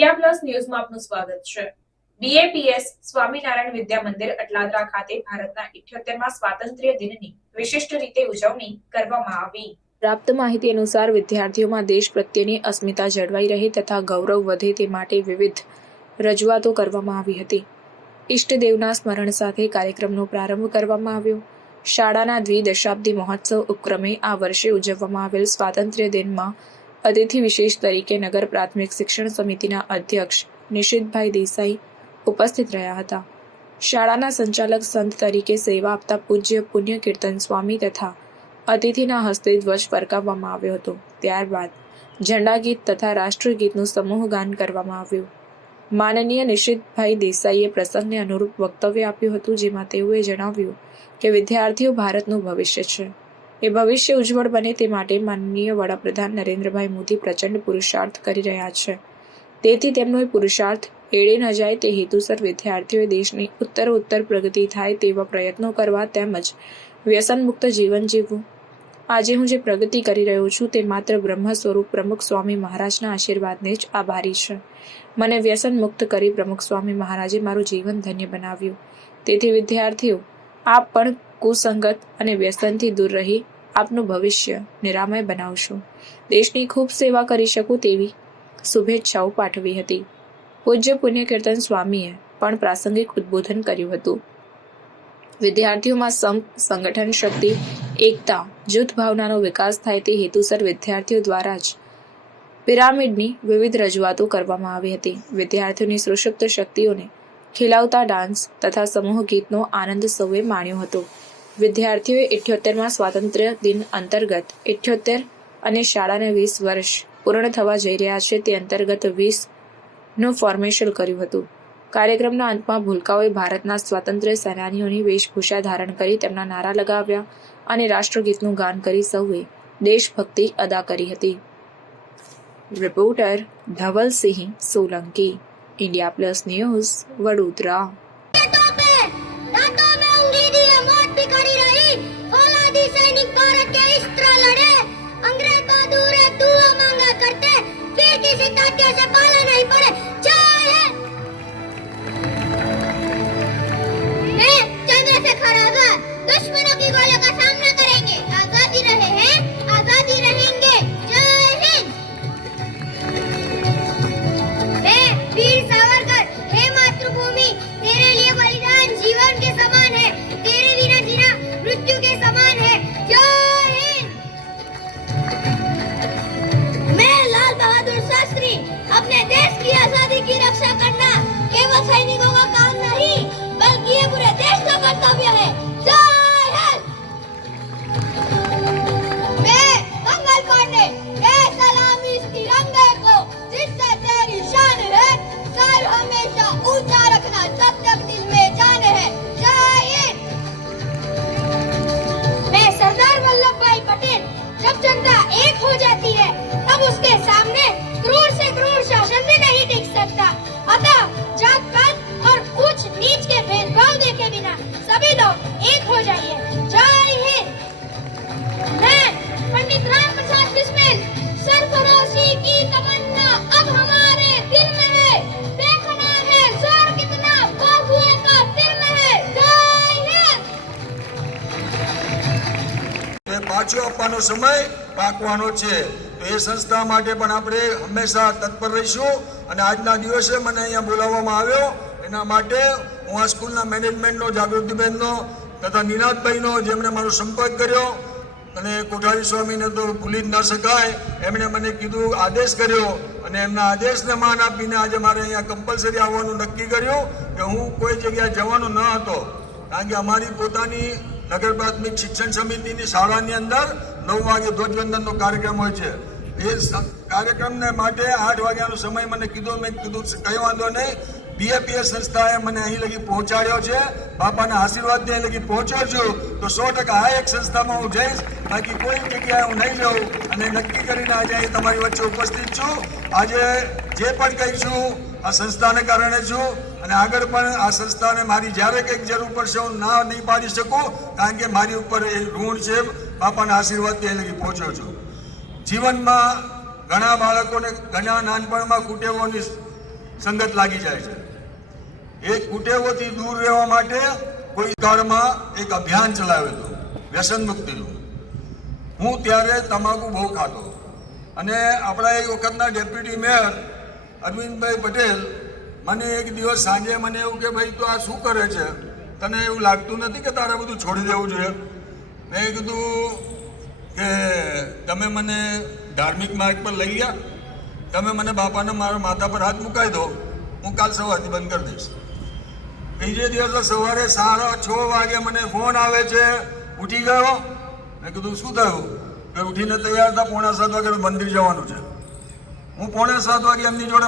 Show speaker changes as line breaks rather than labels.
India plus ન્યૂઝમાં આપનું સ્વાગત છે. બીએપીએસ સ્વામિનારાયણ વિદ્યા મંદિર અટલાદરા ખાતે ભારતના ઇઠ્યોતેરમાં સ્વાતંત્ર્ય દિનની વિશિષ્ટ રીતે ઉજવણી કરવામાં આવી. પ્રાપ્ત માહિતી અનુસાર વિદ્યાર્થીઓમાં દેશ પ્રત્યેની અસ્મિતા જળવાઈ રહે તથા ગૌરવ વધે તે માટે વિવિધ રજૂઆતો કરવામાં આવી હતી. ઈષ્ટદેવના સ્મરણ સાથે કાર્યક્રમનો પ્રારંભ કરવામાં આવ્યો. શાળાના દ્વિદશાબ્દી મહોત્સવ ઉપક્રમે આ વર્ષે ઉજવવામાં આવેલ સ્વાતંત્ર્ય દિનમાં અતિથિ વિશેષ તરીકે નગર પ્રાથમિક શિક્ષણ સમિતિના અધ્યક્ષ નિશિતભાઈ દેસાઈ ઉપસ્થિત રહ્યા હતા. શાળાના સંચાલક સંત તરીકે સેવા આપતા પૂજ્ય પુણ્ય કીર્તન સ્વામી તથા અતિથિના હસ્તે ધ્વજ ફરકાવવામાં આવ્યો હતો. ત્યારબાદ ઝંડા ગીત તથા રાષ્ટ્રગીતનું સમૂહ ગાન કરવામાં આવ્યું. માનનીય નિશિતભાઈ દેસાઈએ પ્રસંગને અનુરૂપ વક્તવ્ય આપ્યું હતું, જેમાં તેઓએ જણાવ્યું કે વિદ્યાર્થીઓ ભારતનું ભવિષ્ય છે. એ ભવિષ્ય ઉજ્જવળ બને તે માટે માનનીય વડાપ્રધાન નરેન્દ્રભાઈ મોદી પ્રચંડ પુરુષાર્થ કરી રહ્યા છે. તેથી તેમનો એ પુરુષાર્થ એળે ન જાય તે હેતુસર વિદ્યાર્થીઓએ દેશની ઉત્તર ઉત્તર પ્રગતિ થાય તેવા પ્રયત્નો કરવા તેમજ વ્યસનમુક્ત જીવન જીવવું. આજે હું જે પ્રગતિ કરી રહ્યો છું તે માત્ર બ્રહ્મ સ્વરૂપ પ્રમુખ સ્વામી મહારાજના આશીર્વાદને જ આભારી છે. મને વ્યસન મુક્ત કરી પ્રમુખ સ્વામી મહારાજે મારું જીવન ધન્ય બનાવ્યું. તેથી વિદ્યાર્થીઓ, આપ પણ કુસંગત અને વ્યસનથી દૂર રહી આપનું ભવિષ્ય નિરામય બનાવશો. દેશની ખૂબ સેવા કરી શકું તેવી શુભેચ્છાઓ પાઠવી હતી. પૂજ્ય પુણ્યકીર્તન સ્વામીએ પણ પ્રાસંગિક ઉદ્બોધન કર્યું હતું. વિદ્યાર્થીઓમાં સંપ, સંગઠન શક્તિ, એકતા, જૂથ ભાવનાનો વિકાસ થાય તે હેતુસર વિદ્યાર્થીઓ દ્વારા જ પિરામિડની વિવિધ રજૂઆતો કરવામાં આવી હતી. વિદ્યાર્થીઓની સુષુપ્ત શક્તિઓને ખીલાવતા ડાન્સ તથા સમૂહ ગીતનો આનંદ સૌએ માણ્યો હતો. વિદ્યાર્થીઓએ ઇઠ્યોતેરમાં સ્વાતંત્ર્ય દિન અંતર્ગત ઇઠ્યોતેર અને શાળાને વીસ વર્ષ પૂર્ણ થવા જઈ રહ્યા છે તે અંતર્ગત વીસનું ફોર્મેશન કર્યું હતું. કાર્યક્રમના અંતમાં ભૂલકાઓએ ભારતના સ્વાતંત્ર્ય સેનાનીઓની વેશભૂષા ધારણ કરી તેમના નારા લગાવ્યા અને રાષ્ટ્રગીતનું ગાન કરી સૌએ દેશભક્તિ અદા કરી હતી. Reporter Dhavalsinh Solanki,
India plus news
Vadodara. પાછો આપવાનો સમય પાકવાનો છે. તો એ સંસ્થા માટે પણ આપણે હંમેશા તત્પર રહીશું અને આજના દિવસે મને અહીંયા બોલાવવામાં આવ્યો. એના માટે હું આ સ્કૂલના મેનેજમેન્ટનો જાગૃતિબેનનો તથા નિનાદભાઈનો જેમણે મારો સંપર્ક કર્યો અને કોઠારી સ્વામીને તો ભૂલી જ ન શકાય, એમણે મને કીધું આદેશ કર્યો અને એમના આદેશને માન આપીને આજે મારે અહીંયા કમ્પલસરી આવવાનું નક્કી કર્યું કે હું કોઈ જગ્યાએ જવાનો ન હતો. કારણ કે અમારી પોતાની નગર પ્રાથમિક શિક્ષણ સમિતિની શાળાની અંદર નવ વાગે ધ્વજવંદનનો કાર્યક્રમ હોય છે. એ કાર્યક્રમને માટે આઠ વાગ્યાનો સમય મને કીધો, મેં કીધું કઈ વાંધો નહીં. બીએપીએ સંસ્થાએ મને અહીં લગી પહોંચાડ્યો છે. બાપાના આશીર્વાદને અહીં લગી પહોંચ્યો છું. તો સો ટકા આ એક સંસ્થામાં હું જઈશ. બાકી કોઈ જગ્યાએ હું નહીં જાઉં. અને નક્કી કરીને આજે અહીં તમારી વચ્ચે ઉપસ્થિત છું. આજે જે પણ કહીશું આ સંસ્થાને કારણે છું અને આગળ પણ આ સંસ્થાને મારી જ્યારે કંઈક જરૂર પડશે હું ના નહીં પાડી શકું, કારણ કે મારી ઉપર એ ઋણ છે. બાપાના આશીર્વાદ ત્યાં લગી પહોંચ્યો છું. જીવનમાં ઘણા બાળકોને ઘણા નાનપણમાં કુટેવોની સંગત લાગી જાય છે. એ કુટેવોથી દૂર રહેવા માટે કોઈ કાળમાં એક અભિયાન ચલાવ્યું હતું, વ્યસન મુક્તિનું હું ત્યારે તમાકુ બહુ ખાતો. અને આપણા એક વખતના ડેપ્યુટી મેયર અરવિંદભાઈ પટેલ મને એક દિવસ સાંજે મને એવું કે, ભાઈ, તું આ શું કરે છે? તને એવું લાગતું નથી કે તારે બધું છોડી દેવું જોઈએ? મેં કીધું કે, તમે મને ધાર્મિક માર્ગ પર લઈ ગયા તમે મને બાપાને મારા માથા પર હાથ મુકાઈ દો. હું કાલ સવારથી બંધ કરી દઈશ. બીજે દિવસે સવારે સાડા છ વાગે મને ફોન આવે છે, ઉઠી ગયો? મેં કીધું, શું થયું? કે ઉઠીને તૈયાર હતા પોણા સાત વાગે મંદિર જવાનું છે. હું પોણા સાત વાગે એમની જોડે